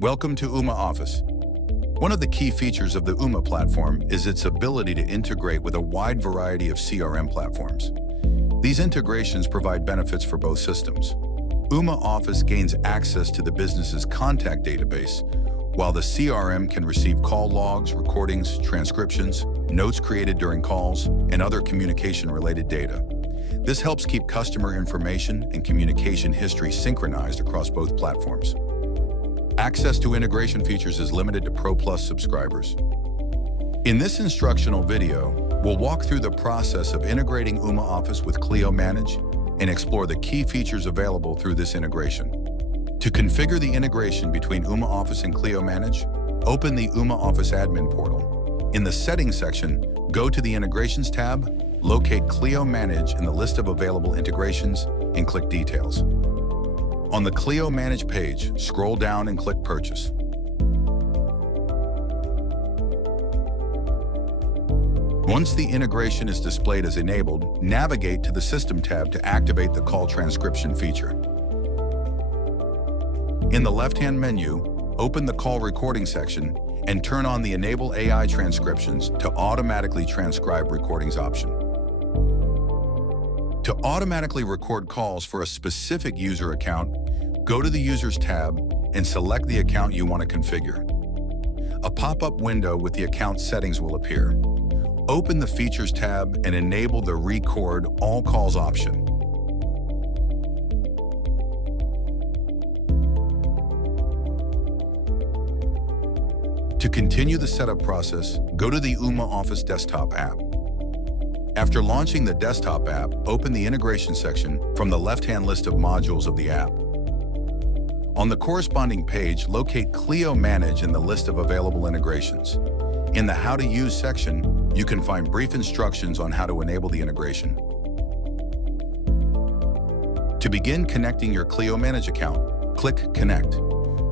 Welcome to Ooma Office. One of the key features of the Ooma platform is its ability to integrate with a wide variety of CRM platforms. These integrations provide benefits for both systems. Ooma Office gains access to the business's contact database, while the CRM can receive call logs, recordings, transcriptions, notes created during calls, and other communication-related data. This helps keep customer information and communication history synchronized across both platforms. Access to integration features is limited to Pro Plus subscribers. In this instructional video, we'll walk through the process of integrating Ooma Office with Clio Manage and explore the key features available through this integration. To configure the integration between Ooma Office and Clio Manage, open the Ooma Office admin portal. In the Settings section, go to the Integrations tab, locate Clio Manage in the list of available integrations, and click Details. On the Clio Manage page, scroll down and click Purchase. Once the integration is displayed as enabled, navigate to the System tab to activate the call transcription feature. In the left-hand menu, open the Call Recording section and turn on the Enable AI Transcriptions to automatically transcribe recordings option. To automatically record calls for a specific user account, go to the Users tab and select the account you want to configure. A pop-up window with the account settings will appear. Open the Features tab and enable the Record All Calls option. To continue the setup process, go to the Ooma Office desktop app. After launching the desktop app, open the Integration section from the left-hand list of modules of the app. On the corresponding page, locate Clio Manage in the list of available integrations. In the How to Use section, you can find brief instructions on how to enable the integration. To begin connecting your Clio Manage account, click Connect.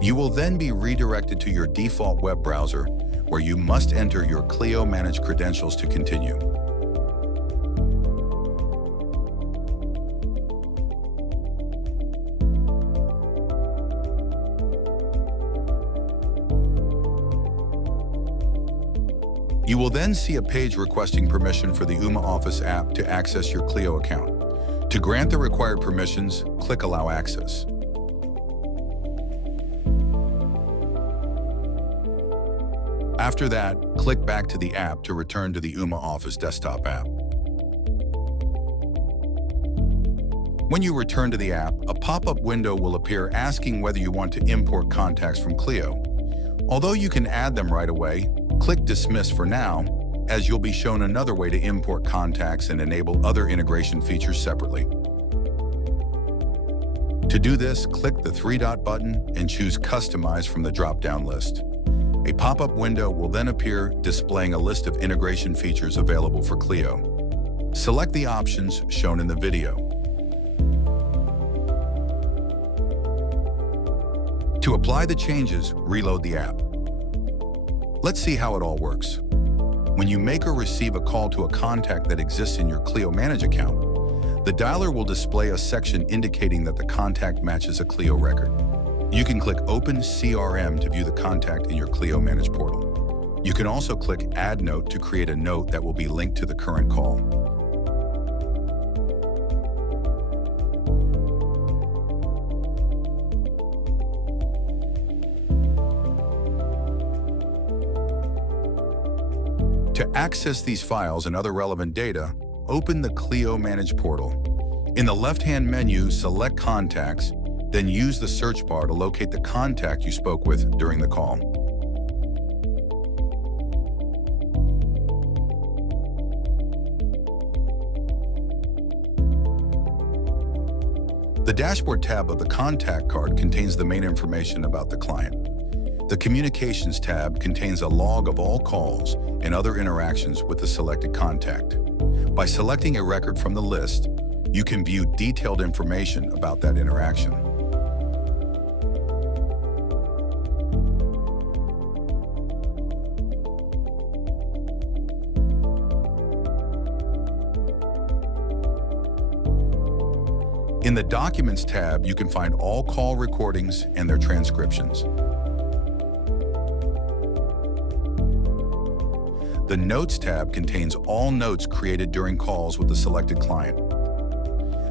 You will then be redirected to your default web browser, where you must enter your Clio Manage credentials to continue. You will then see a page requesting permission for the Ooma Office app to access your Clio account. To grant the required permissions, click Allow Access. After that, click back to the app to return to the Ooma Office desktop app. When you return to the app, a pop-up window will appear asking whether you want to import contacts from Clio. Although you can add them right away, click Dismiss for now, as you'll be shown another way to import contacts and enable other integration features separately. To do this, click the three-dot button and choose Customize from the drop-down list. A pop-up window will then appear displaying a list of integration features available for Clio. Select the options shown in the video. To apply the changes, reload the app. Let's see how it all works. When you make or receive a call to a contact that exists in your Clio Manage account, the dialer will display a section indicating that the contact matches a Clio record. You can click Open CRM to view the contact in your Clio Manage portal. You can also click Add Note to create a note that will be linked to the current call. To access these files and other relevant data, open the Clio Manage portal. In the left-hand menu, select Contacts, then use the search bar to locate the contact you spoke with during the call. The Dashboard tab of the Contact card contains the main information about the client. The Communications tab contains a log of all calls and other interactions with the selected contact. By selecting a record from the list, you can view detailed information about that interaction. In the Documents tab, you can find all call recordings and their transcriptions. The Notes tab contains all notes created during calls with the selected client.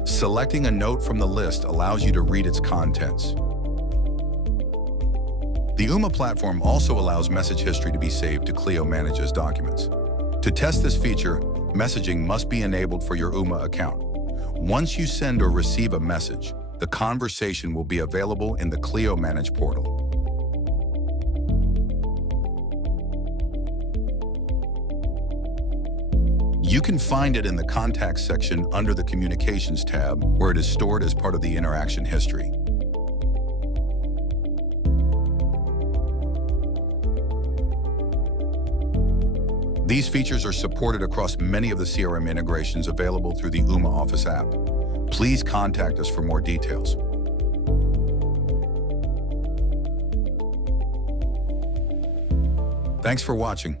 Selecting a note from the list allows you to read its contents. The Ooma platform also allows message history to be saved to Clio Manage's documents. To test this feature, messaging must be enabled for your Ooma account. Once you send or receive a message, the conversation will be available in the Clio Manage portal. You can find it in the Contacts section under the Communications tab, where it is stored as part of the interaction history. These features are supported across many of the CRM integrations available through the Ooma Office app. Please contact us for more details. Thanks for watching.